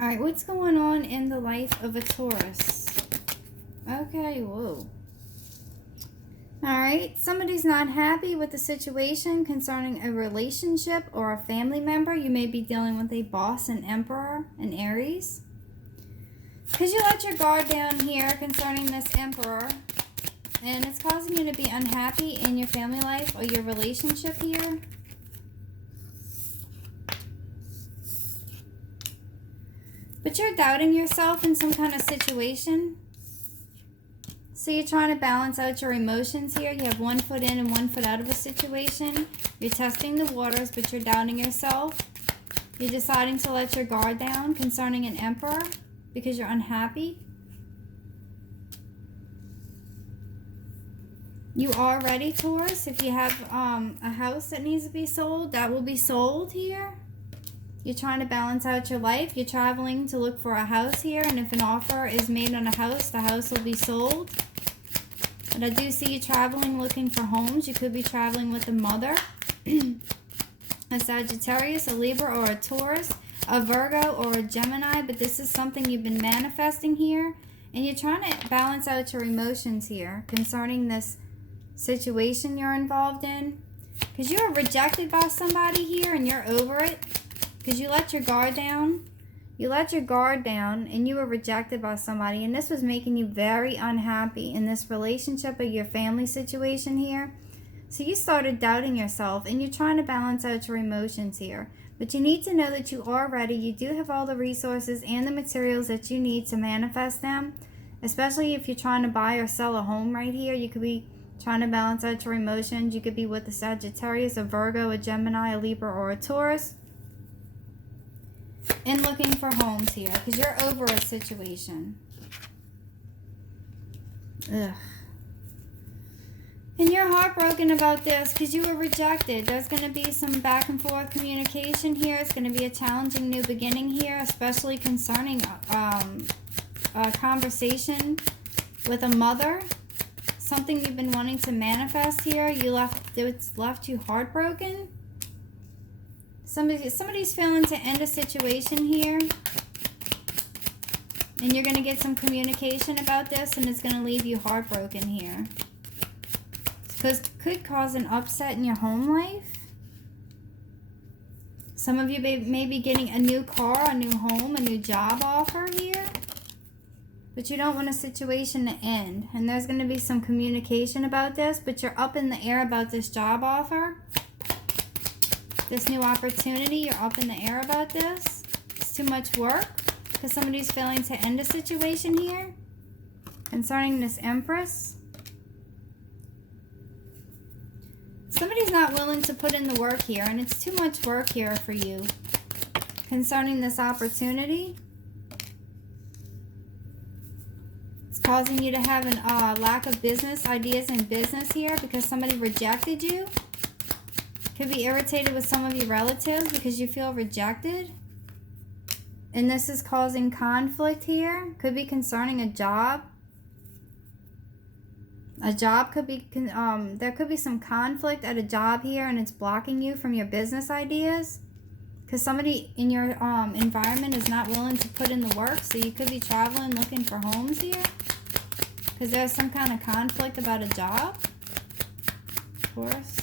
All right, what's going on in the life of a Taurus? Okay, whoa. All right, somebody's not happy with the situation concerning a relationship or a family member. You may be dealing with a boss, an emperor, an Aries. Because you let your guard down here concerning this emperor, and it's causing you to be unhappy in your family life or your relationship here. But you're doubting yourself in some kind of situation. So you're trying to balance out your emotions here. You have 1 foot in and 1 foot out of a situation. You're testing the waters, but you're doubting yourself. You're deciding to let your guard down concerning an emperor because you're unhappy. You are ready, Taurus. If you have a house that needs to be sold, that will be sold here. You're trying to balance out your life. You're traveling to look for a house here, and if an offer is made on a house, the house will be sold. But I do see you traveling looking for homes. You could be traveling with a mother, a Sagittarius, a Libra, or a Taurus, a Virgo, or a Gemini. But this is something you've been manifesting here, and you're trying to balance out your emotions here concerning this situation you're involved in. Because you were rejected by somebody here, and you're over it. Because you let your guard down. You let your guard down and you were rejected by somebody. And this was making you very unhappy in this relationship or your family situation here. So you started doubting yourself and you're trying to balance out your emotions here. But you need to know that you are ready. You do have all the resources and the materials that you need to manifest them. Especially if you're trying to buy or sell a home right here. You could be trying to balance out your emotions. You could be with a Sagittarius, a Virgo, a Gemini, a Libra, or a Taurus. And looking for homes here because you're over a situation. Ugh. And you're heartbroken about this because you were rejected. There's going to be some back and forth communication here. It's going to be a challenging new beginning here, especially concerning a conversation with a mother. Something you've been wanting to manifest here. It's left you heartbroken. Somebody's failing to end a situation here. And you're going to get some communication about this and it's going to leave you heartbroken here. Because it could cause an upset in your home life. Some of you may be getting a new car, a new home, a new job offer here. But you don't want a situation to end. And there's going to be some communication about this. But you're up in the air about this job offer. This new opportunity, you're up in the air about this. It's too much work because somebody's failing to end a situation here concerning this Empress. Somebody's not willing to put in the work here and it's too much work here for you concerning this opportunity. It's causing you to have a lack of business ideas in business here because somebody rejected you. Could be irritated with some of your relatives because you feel rejected. And this is causing conflict here. Could be concerning a job. A job could be, there could be some conflict at a job here and it's blocking you from your business ideas. Because somebody in your environment is not willing to put in the work. So you could be traveling looking for homes here. Because there's some kind of conflict about a job. Of course.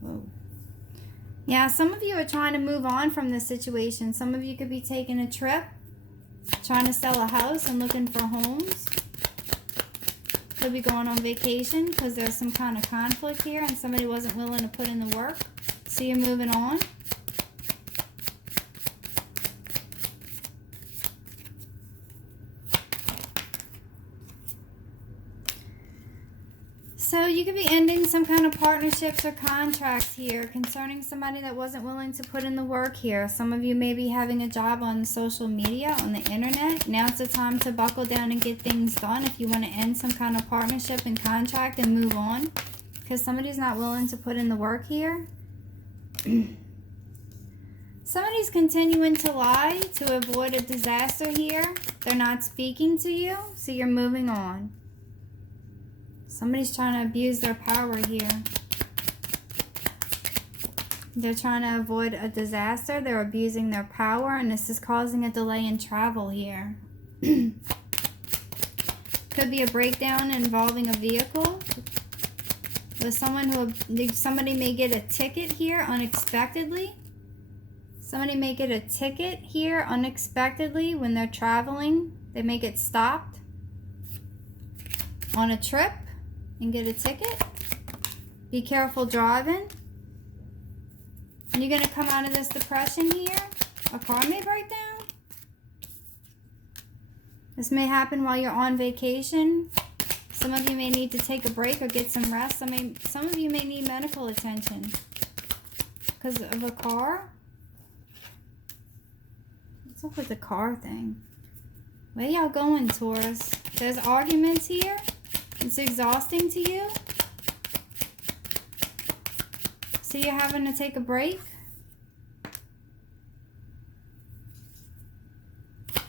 Whoa. Yeah, some of you are trying to move on from this situation. Some of you could be taking a trip, trying to sell a house and looking for homes. Could be going on vacation because there's some kind of conflict here and somebody wasn't willing to put in the work. So you're moving on. So you could be ending some kind of partnerships or contracts here concerning somebody that wasn't willing to put in the work here. Some of you may be having a job on social media, on the internet. Now's the time to buckle down and get things done if you want to end some kind of partnership and contract and move on. Because somebody's not willing to put in the work here. Somebody's continuing to lie to avoid a disaster here. They're not speaking to you, so you're moving on. Somebody's trying to abuse their power here. They're trying to avoid a disaster. They're abusing their power, and this is causing a delay in travel here. Could be a breakdown involving a vehicle. With somebody may get a ticket here unexpectedly. Somebody may get a ticket here unexpectedly when they're traveling. They may get stopped on a trip and get a ticket. Be careful driving. And you're going to come out of this depression here. A car may break down. This may happen while you're on vacation. Some of you may need to take a break or get some rest. Some of you may need medical attention because of a car. What's up with the car thing? Where y'all going, Taurus? There's arguments here. It's exhausting to you. So you're having to take a break.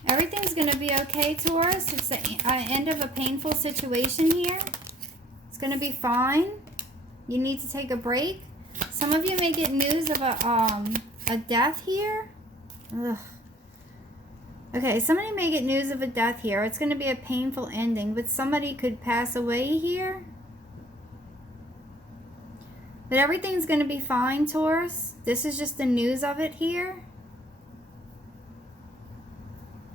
Everything's going to be okay, Taurus. It's the end of a painful situation here. It's going to be fine. You need to take a break. Some of you may get news of a death here. Ugh. Okay, somebody may get news of a death here. It's going to be a painful ending, but somebody could pass away here. But everything's going to be fine, Taurus. This is just the news of it here.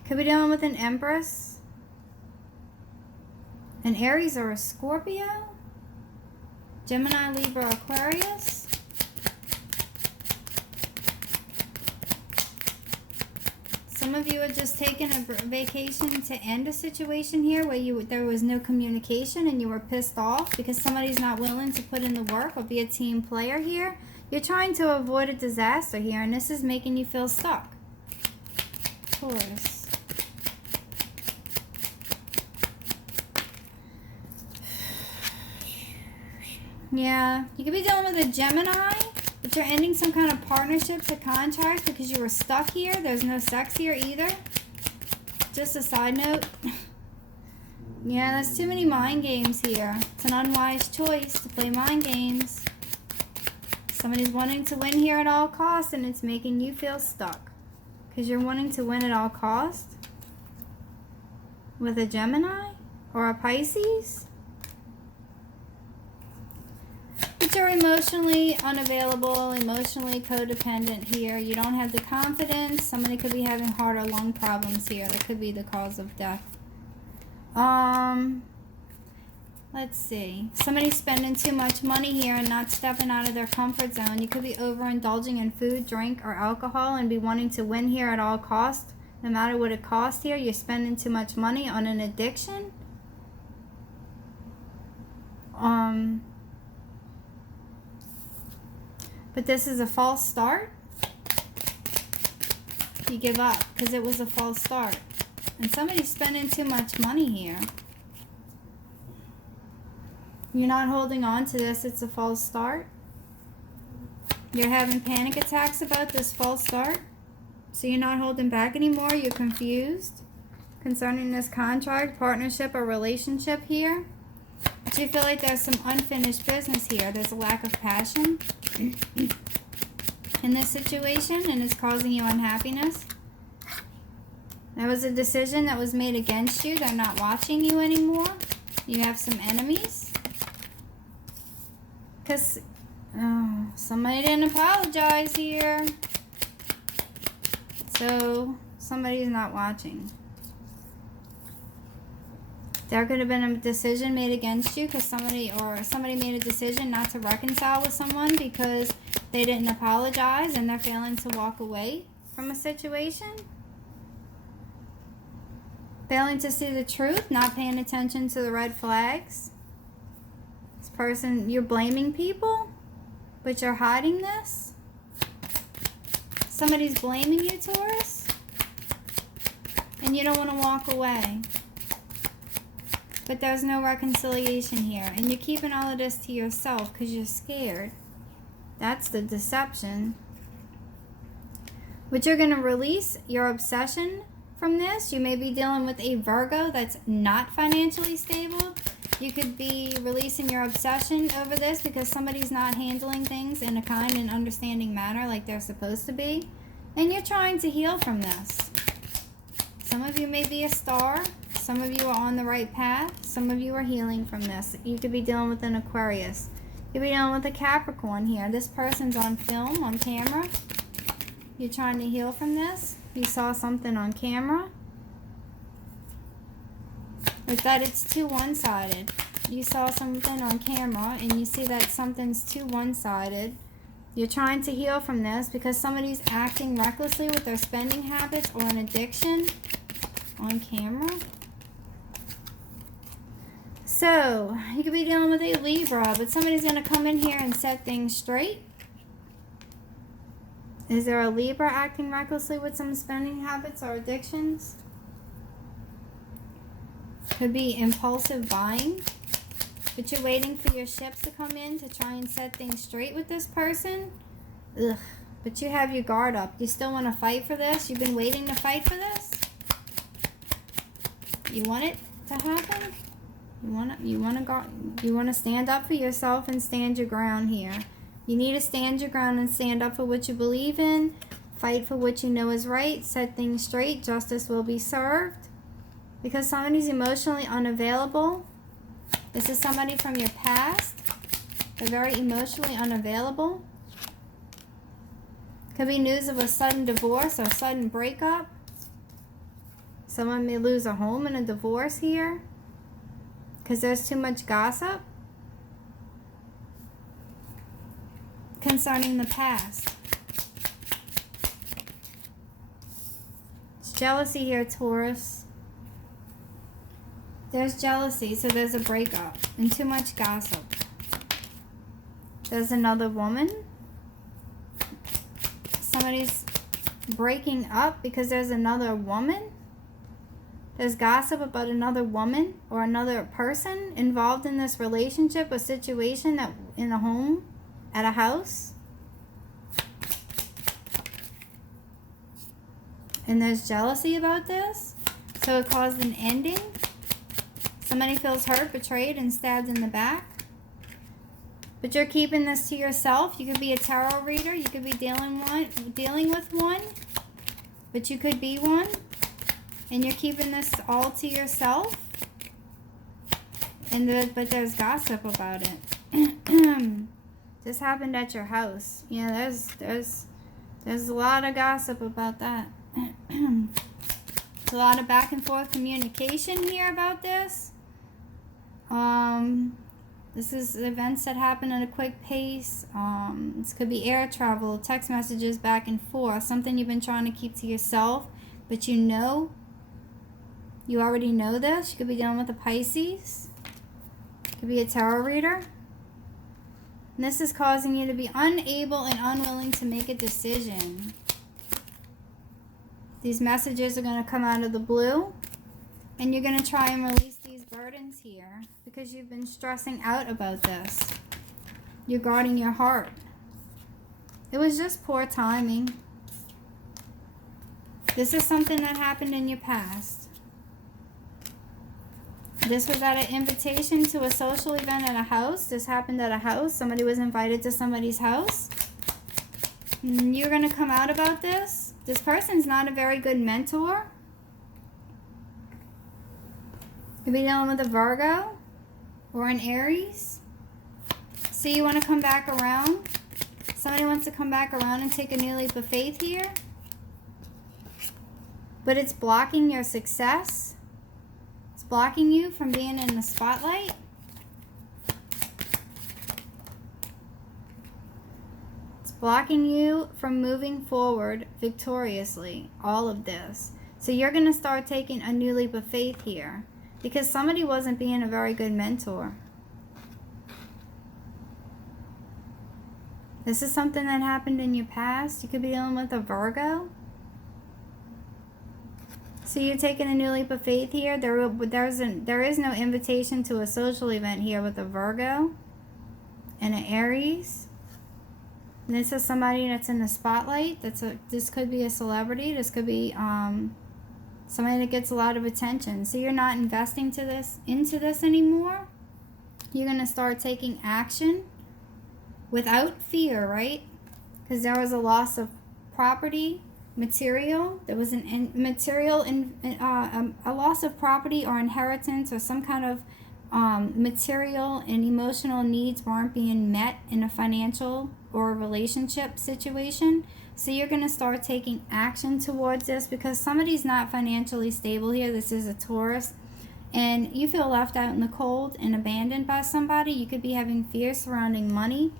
Could be dealing with an Empress, an Aries or a Scorpio, Gemini, Libra, Aquarius. Some of you are just taking a vacation to end a situation here where there was no communication and you were pissed off because somebody's not willing to put in the work or be a team player here. You're trying to avoid a disaster here, and this is making you feel stuck. Taurus. Yeah, you could be dealing with a Gemini, but you're ending some kind of partnerships or contracts because you were stuck here. There's no sex here either. Just a side note. Yeah, there's too many mind games here. It's an unwise choice to play mind games. Somebody's wanting to win here at all costs, and it's making you feel stuck because you're wanting to win at all costs with a Gemini or a Pisces. But you're emotionally unavailable, emotionally codependent here. You don't have the confidence. Somebody could be having heart or lung problems here. That could be the cause of death. Let's see. Somebody's spending too much money here and not stepping out of their comfort zone. You could be overindulging in food, drink, or alcohol and be wanting to win here at all costs. No matter what it costs here, you're spending too much money on an addiction. But this is a false start. You give up because it was a false start. And somebody's spending too much money here. You're not holding on to this. It's a false start. You're having panic attacks about this false start. So you're not holding back anymore. You're confused concerning this contract, partnership, or relationship here. But you feel like there's some unfinished business here. There's a lack of passion in this situation, and it's causing you unhappiness. There was a decision that was made against you. They're not watching you anymore. You have some enemies. Because somebody didn't apologize here. So somebody's not watching. There could have been a decision made against you because somebody made a decision not to reconcile with someone because they didn't apologize and they're failing to walk away from a situation. Failing to see the truth, not paying attention to the red flags. This person, you're blaming people, but you're hiding this. Somebody's blaming you, Taurus, and you don't want to walk away. But there's no reconciliation here. And you're keeping all of this to yourself because you're scared. That's the deception. But you're going to release your obsession from this. You may be dealing with a Virgo that's not financially stable. You could be releasing your obsession over this because somebody's not handling things in a kind and understanding manner like they're supposed to be. And you're trying to heal from this. Some of you may be a star. Some of you are on the right path. Some of you are healing from this. You could be dealing with an Aquarius. You could be dealing with a Capricorn here. This person's on film, on camera. You're trying to heal from this. You saw something on camera. With that, it's too one-sided. You saw something on camera and you see that something's too one-sided. You're trying to heal from this because somebody's acting recklessly with their spending habits or an addiction on camera. So, you could be dealing with a Libra, but somebody's going to come in here and set things straight. Is there a Libra acting recklessly with some spending habits or addictions? Could be impulsive buying. But you're waiting for your ships to come in to try and set things straight with this person. Ugh. But you have your guard up. You still want to fight for this? You've been waiting to fight for this? You want it to happen? You want to stand up for yourself and stand your ground here. You need to stand your ground and stand up for what you believe in. Fight for what you know is right. Set things straight. Justice will be served. Because somebody's emotionally unavailable. This is somebody from your past. They're very emotionally unavailable. Could be news of a sudden divorce or sudden breakup. Someone may lose a home in a divorce here. Because there's too much gossip concerning the past. It's jealousy here, Taurus. There's jealousy, so there's a breakup and too much gossip. There's another woman. Somebody's breaking up because there's another woman. There's gossip about another woman or another person involved in this relationship or situation that in a home, at a house. And there's jealousy about this. So it caused an ending. Somebody feels hurt, betrayed, and stabbed in the back. But you're keeping this to yourself. You could be a tarot reader. You could be dealing with one. But you could be one. And you're keeping this all to yourself. But there's gossip about it. This happened at your house. Yeah, there's a lot of gossip about that. There's a lot of back and forth communication here about this. This is events that happen at a quick pace. This could be air travel, text messages back and forth, something you've been trying to keep to yourself, but you already know this. You could be dealing with a Pisces. Could be a tarot reader. And this is causing you to be unable and unwilling to make a decision. These messages are going to come out of the blue, and you're going to try and release these burdens here because you've been stressing out about this. You're guarding your heart. It was just poor timing. This is something that happened in your past. This was at an invitation to a social event at a house. This happened at a house. Somebody was invited to somebody's house. You're going to come out about this. This person's not a very good mentor. You'll be dealing with a Virgo or an Aries. So you want to come back around. Somebody wants to come back around and take a new leap of faith here. But it's blocking your success. It's blocking you from being in the spotlight. It's blocking you from moving forward victoriously. All of this. So you're going to start taking a new leap of faith here. Because somebody wasn't being a very good mentor. This is something that happened in your past. You could be dealing with a Virgo. So you're taking a new leap of faith here. There is no invitation to a social event here with a Virgo and an Aries. And this is somebody that's in the spotlight. This could be a celebrity. This could be somebody that gets a lot of attention. So you're not investing into this anymore. You're going to start taking action without fear, right? Because there was a loss of property, material. There was a loss of property or inheritance, or some kind of material and emotional needs weren't being met in a financial or a relationship situation. So you're going to start taking action towards this, because somebody's not financially stable here. This is a Taurus. And you feel left out in the cold and abandoned by somebody. You could be having fear surrounding money.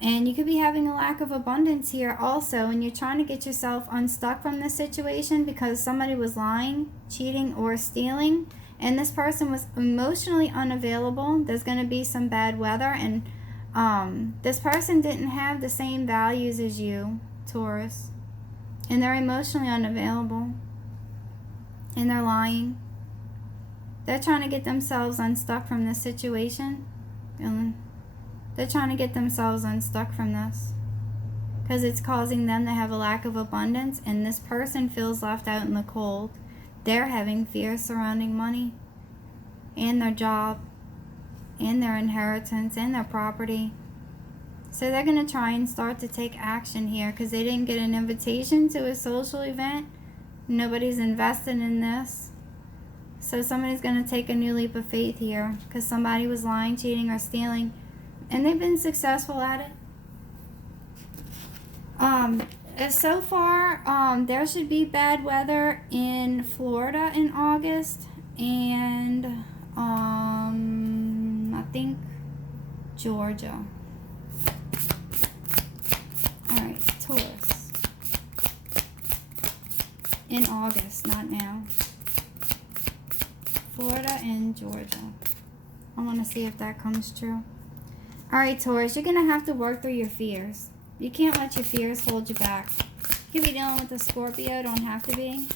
And you could be having a lack of abundance here also. And you're trying to get yourself unstuck from this situation because somebody was lying, cheating, or stealing. And this person was emotionally unavailable. There's going to be some bad weather. And this person didn't have the same values as you, Taurus. And they're emotionally unavailable. And they're lying. They're trying to get themselves unstuck from this situation. They're trying to get themselves unstuck from this. Because it's causing them to have a lack of abundance. And this person feels left out in the cold. They're having fear surrounding money. And their job. And their inheritance. And their property. So they're going to try and start to take action here. Because they didn't get an invitation to a social event. Nobody's invested in this. So somebody's going to take a new leap of faith here, because somebody was lying, cheating, or stealing, and they've been successful at it. So far, there should be bad weather in Florida in August, and I think Georgia. Alright, Taurus. In August, not now. Florida and Georgia. I want to see if that comes true. Alright, Taurus, you're going to have to work through your fears. You can't let your fears hold you back. You could be dealing with a Scorpio, don't have to be.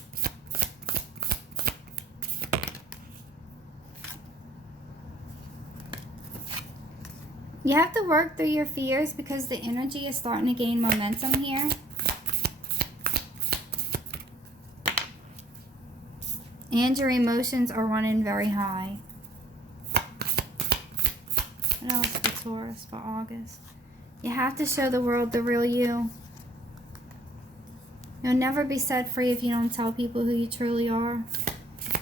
You have to work through your fears because the energy is starting to gain momentum here. And your emotions are running very high. What else for Taurus for August? You have to show the world the real you. You'll never be set free if you don't tell people who you truly are.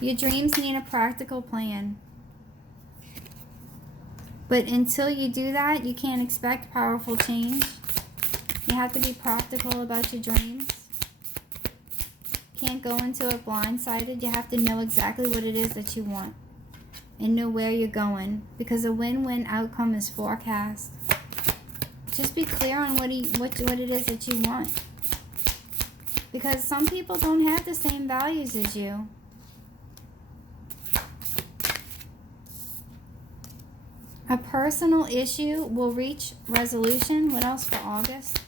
Your dreams need a practical plan. But until you do that, you can't expect powerful change. You have to be practical about your dreams. Can't go into it blindsided. You have to know exactly what it is that you want and know where you're going, because a win-win outcome is forecast. Just be clear on what it is that you want, because some people don't have the same values as you. A personal issue will reach resolution. What else for August?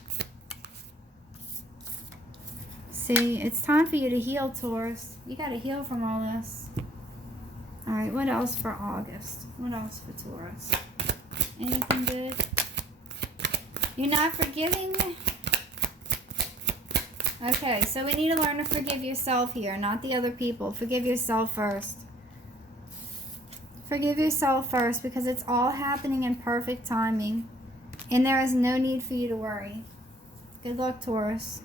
See, it's time for you to heal, Taurus. You got to heal from all this. Alright, what else for August? What else for Taurus? Anything good? You're not forgiving? Okay, so we need to learn to forgive yourself here, not the other people. Forgive yourself first. Forgive yourself first, because it's all happening in perfect timing. And there is no need for you to worry. Good luck, Taurus.